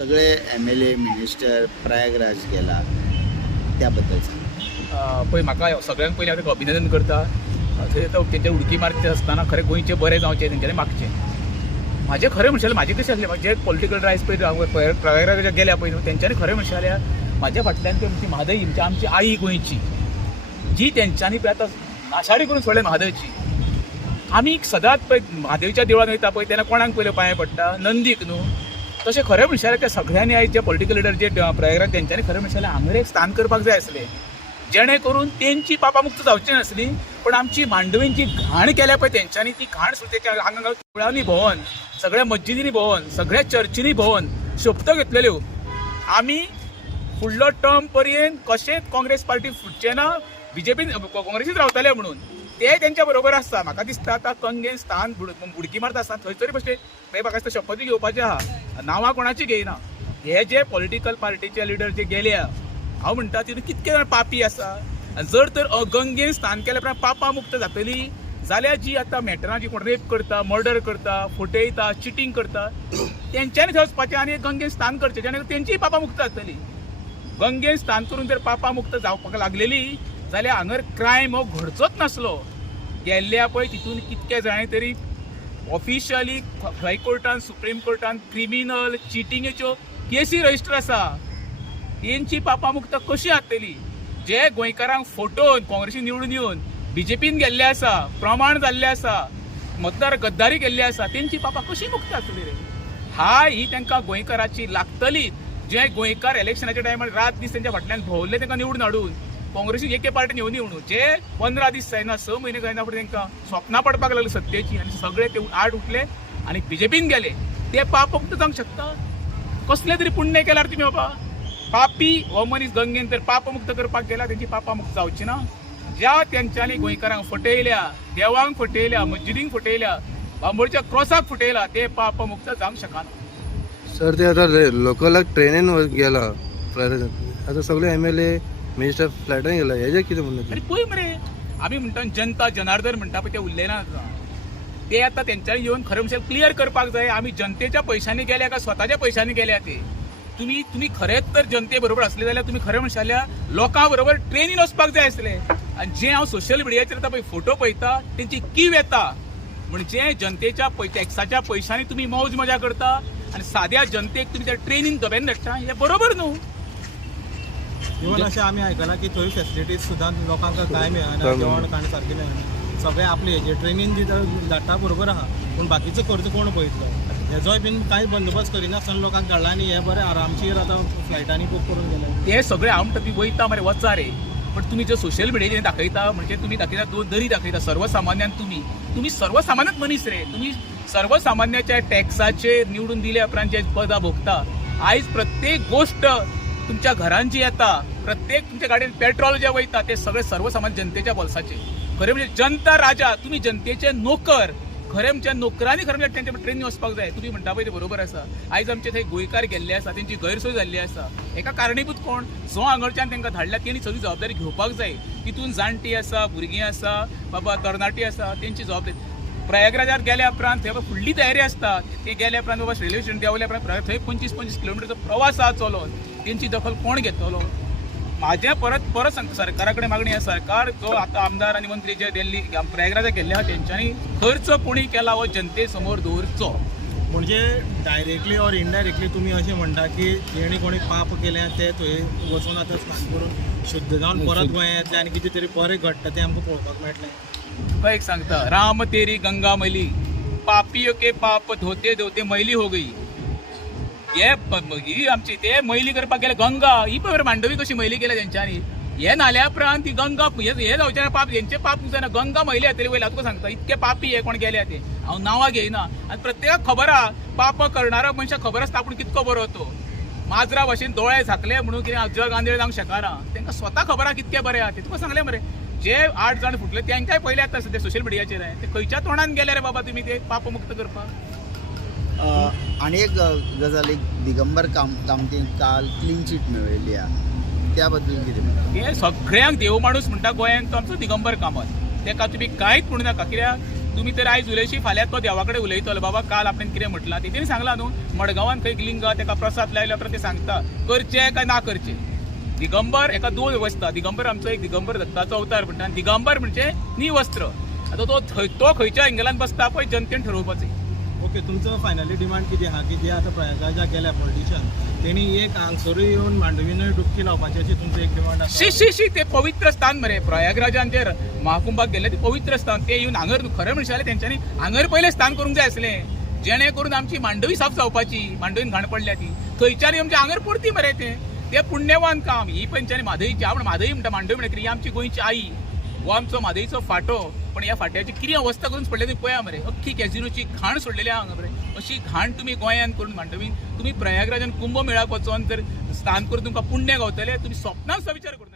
सगळे MLA minister Prayagraj गेला त्याबद्दल सांगा. पळय म्हाका सगळ्यांक पयलीं हांव अभिनंदन करता. थंय तेंचे उडकी मारते आसतना खरें गोंयचें बरें जावचें तेंच्यांनी मागचें. म्हाजें खरें म्हणशालें म्हाजें कशें आसलें जे पॉलिटिकल रायज पळय प्रयागराज गेल्या पळय न्हू तेंच्यांनी खरें म्हणशालें म्हाज्या फाटल्यान ती आमची म्हादय आमची आई गोंयची जी तेंच्यांनी पळय आतां नाशाडी करून सोडल्या म्हादयची. आमी सदांच पळय म्हादेवच्या देवळान वयता पळय तेन्ना कोणाक पयलें पांय पडटा नंदीक न्हू. तशें खरें म्हणशालें त्या सगळ्यांनी आयज जे पॉलिटिकल लिडर जे प्रयागराज तेंच्यांनी खरें म्हणशालें हांगर एक स्थान करपाक जाय आसलें जेणे करून तेंची पापामुक्त जावची नासली. पण आमची मांडवींची घाण केल्या पळय तेंच्यांनी ती घाण सुद्दां हांगा देवळांनी भोंवन सगळ्या मस्जिदींनी भोंवन सगळ्या चर्चींनी भोंवन शपथ घेतलेल्यो आमी फुडलो टर्म पर्यंत कशेंच काँग्रेस पार्टी फुटचे ना BJP काँग्रेसीत रावतले म्हणून ते तेंच्या बरोबर आसता. म्हाका दिसता आतां कंगेन स्थान बुडकी मारता आसतना थंय तरी बेश्टे म्हाका दिसता शपथी घेवपाचें आहा नांवां कोणाची घेयना. हे जे पॉलिटिकल पार्टीचे लिडर जे गेल्या हांव म्हणटा तितून कितके जाण पापी आसा. जर तर गंगेन स्थान केल्या उपरांत पापा मुक्त जातली जाल्यार जी आतां मॅटरां जी कोण रेप करता मर्डर करता फटयता चिटींग करता तेंच्यांनी थंय वचपाचें आनी गंगेन स्थान करचें जेणे करून तेंचीय पापा मुक्त जातली. गंगेन स्थान करून जर पापा मुक्त जावपाक लागलेली जाल्यार हांगर क्रायम हो घडचोच नासलो. गेल्ल्या पळय तितून कितके जाणे तरी ऑफिशियली हायकोर्टान सुप्रीम कोर्टान क्रिमिनल चिटींगेच्यो केसी रजिस्टर आसा. तेंची पापा मुक्त कशी जातली. जे गोंयकारांक फटोवन काँग्रेसीन निवडून येवन BJPन गेल्ले आसा प्रमाण जाल्ले आसा मतदार गद्दारी केल्ली आसा तेंची पापा कशी मुक्त जातली रे. ही तांकां गोंयकाराची लागतली. जे गोंयकार इलेक्शनाच्या टायमार रात दीस तेंच्या फाटल्यान भोंवले तांकां निवडून हाडून काँग्रेसीन एके पार्टीन येवन येवन जे 15 दीस जायना 6 म्हयने जायना फुडें तांकां स्वप्नां पडपाक लागली सत्तेची आनी सगळे ते आड उठले आनी BJPन गेले. ते पाप मुक्त जावंक शकता. कसले तरी पुण्य केल्यार तुमी बाबा पापी हो मनीस गंगेन तर पाप मुक्त करपाक गेला तेंची पापा मुक्त जावची ना. ज्या तेंच्यांनी गोंयकारांक फटयल्या देवांक फटयल्या मस्जिदींक फटयल्या बांबोळच्या क्रॉसाक फटयला ते पाप मुक्त जावंक शकना. सर ते आता लोकलाक ट्रेनीन गेला आता सगळे MLA मिनिस्टर फ्लायटान गेला हेजे कितें म्हणून अरे पळय मरे आमी म्हणटा जनता जनार्दन म्हणटा पळय ते उरलेना ते आतां तेंच्यांनी येवन खरें म्हणजे क्लियर करपाक जाय आमी जनतेच्या पयशांनी गेल्या काय स्वताच्या पयशांनी गेल्या ते. तुम्ही खरेंच तर जनते बरोबर असले जाल्यार तुम्ही खरें म्हणशाल्या लोकां बरोबर ट्रेनीन वचपाक जाय आसले. आनी जे हांव सोशल मिडियाचेर आतां पळय फोटो पळयता तेंची कीव येता म्हणजे जनतेच्या टॅक्साच्या पयशांनी तुमी मौज मजा करता आनी साद्या जनतेक तुमी त्या ट्रेनीन दब्यान धाडटा हें बरोबर न्हू. इवन अशें आमी आयकलां की थंय फेसिलिटीज सुद्दां लोकांक कांय मेळना जेवण खाण सारकें मेळना सगळे आपले हेजे ट्रेनीन जी धाडटा बरोबर आहा पूण बाकीचो खर्च कोण पळयतलो. हेजोय बीन कांय बंदोबस्त करिनासतना लोकांक धाडला आनी हे बरें आरामशीर आतां फ्लायटांनी बूक करून गेले. ते सगळे हांव म्हणटा ती वयता मरे वचा रे. पण तुम्ही जे सोशल मिडियाचेर दाखयता म्हणजे तुम्ही दाखयता दोन दरी दाखयता सर्वसामान्यान तुम्ही सर्वसामान्यच मनीस रे. तुम्ही सर्वसामान्याच्या टॅक्साचेर निवडून दिल्या उपरांत जे पदां भोगता आयज प्रत्येक गोष्ट तुमच्या घरांत जी येता प्रत्येक तुमच्या गाडयेन पेट्रोल जे वयता ते सगळे सर्वसामान्य जनतेच्या बोल्साचे. खरें म्हणजे जनता राजा तुम्ही जनतेचे नोकर खरें म्हणजे नोकरांनी खरें म्हणजे तेंच्या ट्रेनीन वचपाक जाय. तुमी म्हणटा पळय ते बरोबर आसा. आयज आमचे थंय गोंयकार गेल्ले आसा तेंची गैरसोय जाल्ली आसा. हेका कारणीभूत कोण जो हांगरच्यान तांकां धाडल्या तेणी सगळी जबाबदारी घेवपाक जाय. तितून जाणटी आसा भुरगीं आसा बाबा तरणाटी आसा तेंची जबाबदारी. प्रयागराजार गेल्या उपरांत थंय फुडली तयारी आसता ते गेल्या उपरांत बाबा रेल्वे स्टेशन देंवल्या उपरांत थंय 25-25 किलोमिटरचो प्रवास आहा चलोन तेंची दखल कोण घेतलो. म्हाजें परत सांगता सरकारा कडेन मागणी आसा सरकार जो आतां आमदार आनी मंत्री जे दिल्ली प्रयागराजार गेल्ले आहा तेंच्यांनी खर्च कोणी केला हो जनते समोर दवरचो. म्हणजे डायरेक्टली ऑर इनडायरेक्टली तुमी अशें म्हणटा की जेणे कोणी पाप केले ते थंय वचून आतां स्नान करून शुद्ध जावन परत गोंयांत येतले आनी कितें तरी बरें घडटा तें आमकां पळोवपाक मेळटलें. एक सांगता राम तेरी गंगा मैली पापियों के पाप धोते धोते मैली हो गई. ही आमची ते मैली करपाक गेले गंगा ही पळय मांडवी कशी मैली केल्या तेंच्यांनी. हे नाल्या उपरांत ती गंगा हे जावचे ना पाप हेंचे पाप जायना गंगा मैली येतली वयला तुका सांगता इतके पापी हे कोण गेल्या ते हांव नांवां घेयना. आनी प्रत्येकाक खबर आहा पाप करणारा मनशाक खबर आसता आपूण कितको बरो तो. माजरा भाशेन दोळे झाकले म्हणून कितें जग आंधळे जावंक शकना. तांकां स्वता खबर आहा कितके बरें आहा ते तुका सांगलें मरे. जे 8 जाण फुटले तेंकाय पयले येता सद्या सोशल मिडियाचेर ते खंयच्या तोंडान गेले रे बाबा तुमी ते पाप मुक्त करपाक. आणि एक गजाल एक दिगंबर कामतीन काल क्लीन चीट मेळयली त्याबद्दल कितें म्हणटा. हे सगळ्यांक देव माणूस म्हणटा गोंयांत तो आमचो दिगंबर कामत तेका तुमी कांयच म्हणू नाका कित्याक तुम्ही तर आयज उलयशी फाल्यां तो देवा कडेन उलयतलो बाबा काल आपण कितें म्हटलां तेणी सांगलां न्हू मडगांवान खंय लिंग ताका प्रसाद लायल्या उपरांत ते सांगता करचे काय ना करचे. दिगंबर एका दोन वस्ता, दिगंबर आमचो एक दिगंबर दत्ताचो अवतार म्हणटा आनी दिगंबर म्हणजे निवस्त्र. आता तो खंयच्या एंगलान बसता पळय जनतेन ठरोवपाचें. ओके, तुमचं फायनली डिमांड कितें आहा की जे आतां प्रयागराजाक गेल्या पॉलिटिशियन तेणी एक हांगसरूय येवन मांडवीनूय डुबकी लावपाची अशी तुमचं एक डिमांड आसा? शी ते पवित्र स्थान मरे. प्रयागराजान जे महाकुंभाक गेले ते पवित्र स्थान. ते येवन हांगर खरें म्हणशे जाल्यार तेंच्यांनी हांगर पयलें स्थान करूंक जाय आसलें, जेणे करून आमची मांडवी साफ जावपाची. मांडवीन घाण पडल्या ती थंयच्यान आमचे हांगर परती मरे. ते पुण्यवान काम. ही पंचांनी म्हादईची आपण म्हादई म्हणटा, मांडवी म्हणटा ही आमची गोंयची आई, हो आमचो म्हादईचो फाटो. पण ह्या फाट्याची कितें अवस्था करून सोडल्या तुम्ही पळया मरे. अख्खी कॅझिनोची घाण सोडलेली हांगा मरे. अशी घाण तुम्ही गोंयांत करून मांडवीन तुम्ही प्रयागराजान कुंभ मेळाक वचोन जर स्थान करून तुमकां पुण्य गावतले, तुम्ही स्वप्नान विचार करता.